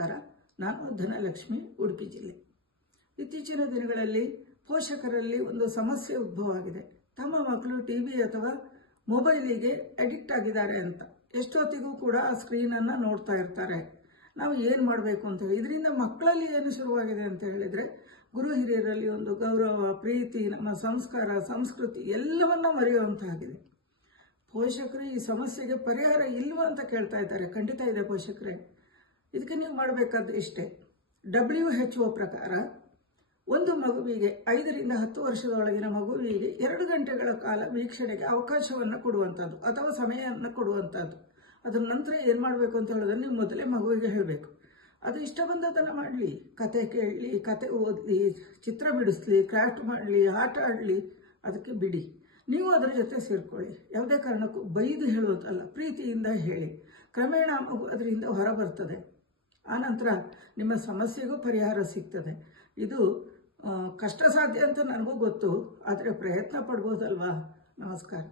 ನಮಸ್ಕಾರ. ನಾನು ಧನಲಕ್ಷ್ಮಿ, ಉಡುಪಿ ಜಿಲ್ಲೆ. ಇತ್ತೀಚಿನ ದಿನಗಳಲ್ಲಿ ಪೋಷಕರಲ್ಲಿ ಒಂದು ಸಮಸ್ಯೆ ಉದ್ಭವವಾಗಿದೆ. ತಮ್ಮ ಮಕ್ಕಳು ಟಿವಿ ಅಥವಾ ಮೊಬೈಲಿಗೆ ಅಡಿಕ್ಟ್ ಆಗಿದ್ದಾರೆ ಅಂತ ಎಷ್ಟೊತ್ತಿಗೂ ಕೂಡ ಆ ಸ್ಕ್ರೀನನ್ನು ನೋಡ್ತಾ ಇರ್ತಾರೆ. ನಾವು ಏನು ಮಾಡಬೇಕು ಅಂತ ಹೇಳಿ, ಇದರಿಂದ ಮಕ್ಕಳಲ್ಲಿ ಏನು ಶುರುವಾಗಿದೆ ಅಂತ ಹೇಳಿದರೆ, ಗುರು ಹಿರಿಯರಲ್ಲಿ ಒಂದು ಗೌರವ, ಪ್ರೀತಿ, ನಮ್ಮ ಸಂಸ್ಕಾರ, ಸಂಸ್ಕೃತಿ ಎಲ್ಲವನ್ನ ಮರೆಯುವಂತಾಗಿದೆ. ಪೋಷಕರು ಈ ಸಮಸ್ಯೆಗೆ ಪರಿಹಾರ ಇಲ್ವಾ ಅಂತ ಕೇಳ್ತಾ ಇದ್ದಾರೆ. ಖಂಡಿತ ಇದೆ ಪೋಷಕರೇ. ಇದಕ್ಕೆ ನೀವು ಮಾಡಬೇಕಾದ ಇಷ್ಟೇ. WHO ಪ್ರಕಾರ ಒಂದು ಮಗುವಿಗೆ 5 ರಿಂದ 10 ವರ್ಷದೊಳಗಿನ ಮಗುವಿಗೆ 2 ಗಂಟೆಗಳ ಕಾಲ ವೀಕ್ಷಣೆಗೆ ಅವಕಾಶವನ್ನು ಕೊಡುವಂಥದ್ದು ಅಥವಾ ಸಮಯವನ್ನು ಕೊಡುವಂಥದ್ದು. ಅದ್ರ ನಂತರ ಏನು ಮಾಡಬೇಕು ಅಂತ ಹೇಳೋದನ್ನು ನೀವು ಮೊದಲೇ ಮಗುವಿಗೆ ಹೇಳಬೇಕು. ಅದು ಇಷ್ಟ ಬಂದದನ್ನು ಮಾಡಲಿ, ಕತೆ ಕೇಳಲಿ, ಕತೆ ಓದಲಿ, ಚಿತ್ರ ಬಿಡಿಸ್ಲಿ, ಕ್ರಾಫ್ಟ್ ಮಾಡಲಿ, ಆಟ ಆಡಲಿ, ಅದಕ್ಕೆ ಬಿಡಿ. ನೀವು ಅದರ ಜೊತೆ ಸೇರ್ಕೊಳ್ಳಿ. ಯಾವುದೇ ಕಾರಣಕ್ಕೂ ಬೈದು ಹೇಳುವುದಲ್ಲ, ಪ್ರೀತಿಯಿಂದ ಹೇಳಿ. ಕ್ರಮೇಣ ಮಗು ಅದರಿಂದ ಹೊರ ಬರ್ತದೆ. ಆನಂತರ ನಿಮ್ಮ ಸಮಸ್ಯೆಗೂ ಪರಿಹಾರ ಸಿಗ್ತದೆ. ಇದು ಕಷ್ಟ ಸಾಧ್ಯ ಅಂತ ನನಗೂ ಗೊತ್ತು, ಆದರೆ ಪ್ರಯತ್ನ ಪಡ್ಬೋದಲ್ವಾ. ನಮಸ್ಕಾರ.